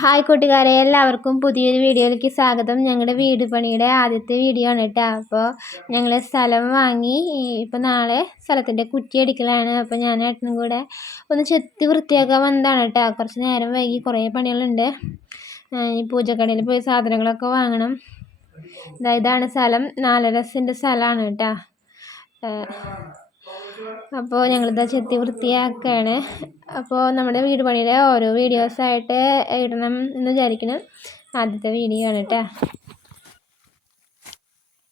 Hi കൂട്ടുകാരെ എല്ലാവർക്കും പുതിയൊരു വീഡിയോയിലേക്ക് സ്വാഗതം. ഞങ്ങളുടെ വീട് പണിയുടെ ആദ്യത്തെ വീഡിയോ ആണ് കേട്ടോ. അപ്പോൾ ഞങ്ങൾ സ്ഥലം വാങ്ങി ഇപ്പോൾ നാളെ സ്ഥലത്തിന്റെ കുറ്റി അടിക്കലാണ്. അപ്പോൾ ഞാൻ ഏട്ടനും കൂടെ ഒന്ന് ചെത്തി വൃത്തിയാക്കാൻ വന്നതാണ് കേട്ടോ. കുറച്ച് നേരം വൈകി കുറേ പണികളുണ്ട്. ഈ പൂജക്കടയിൽ പോയി സാധനങ്ങളൊക്കെ വാങ്ങണം. ഇതാണ് സ്ഥലം. നാലര സ്ഥലമാണ് കേട്ടോ. അപ്പോൾ ഞങ്ങളിതാ ചെത്തി വൃത്തിയാക്കുകയാണ് അപ്പോൾ നമ്മുടെ വീട് പണിയുടെ ഓരോ വീഡിയോസായിട്ട് ഇടണം എന്ന് വിചാരിക്കണം. ആദ്യത്തെ വീഡിയോ ആണ് കേട്ടോ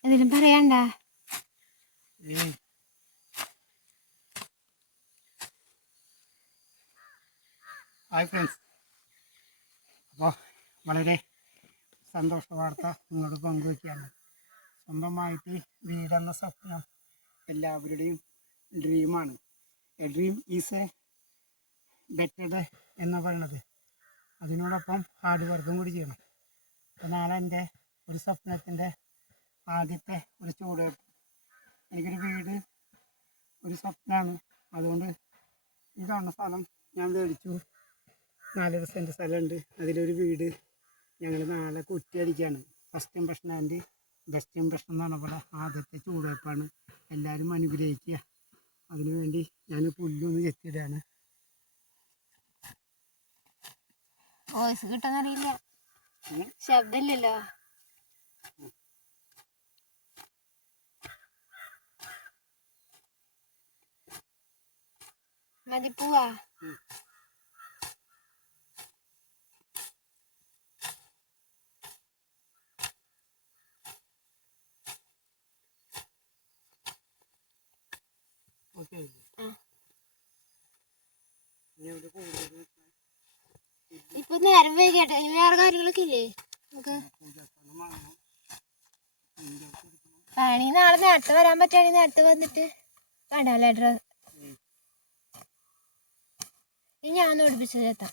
എന്തെങ്കിലും പറയണ്ട? ഹായ് ഫ്രണ്ട്സ് അപ്പോൾ വളരെ സന്തോഷ വാർത്ത നിങ്ങളോട് പങ്കുവയ്ക്കുകയാണ് സ്വന്തമായിട്ട് വീടെന്ന സ്വപ്നം എല്ലാവരുടെയും ഡ്രീമാണ് a dream is a better day എന്ന് പറയണത് അതിനോടൊപ്പം ഹാർഡ് വർക്കും കൂടി ചെയ്യണം. അപ്പോൾ നാളെ എന്റെ ഒരു സ്വപ്നത്തിന്റെ ആദ്യത്തെ ഒരു ചൂട് എനിക്കൊരു വീട് ഒരു സ്വപ്നമാണ് അതുകൊണ്ട് ഈ കാണുന്ന സ്ഥലം ഞാൻ മേടിച്ചു. നാലര സെന്റ് സ്ഥലമുണ്ട്. അതിലൊരു വീട് ഞങ്ങൾ നാളെ കുറ്റിയടിക്കുകയാണ്. First impression and best impression എന്ന് പറഞ്ഞ ആദ്യത്തെ ചൂടുവയ്പ്പാണ് എല്ലാവരും അനുഗ്രഹിക്കുക. അതിനുവേണ്ടി ഞാൻ പുല്ലൊന്ന് ചെത്തിയിടാണ്. വോയിസ് കിട്ടാന്നറിയില്ല. ശബ്ദമില്ലല്ലോ. മതി ഓക്കെ ഇപ്പൊ നേരം വൈകിട്ടെ ഇനി വേറെ കാര്യങ്ങളൊക്കെ ഇല്ലേ? നമുക്ക് പണി നാളെ നേരത്തെ വരാൻ പറ്റുകയാണെങ്കിൽ നേരത്തെ വന്നിട്ട് വേണ്ടല്ലേ ഡ്രസ് ഇനി ഞാൻ ഒന്ന് ഒടിപ്പിച്ചത് എത്താം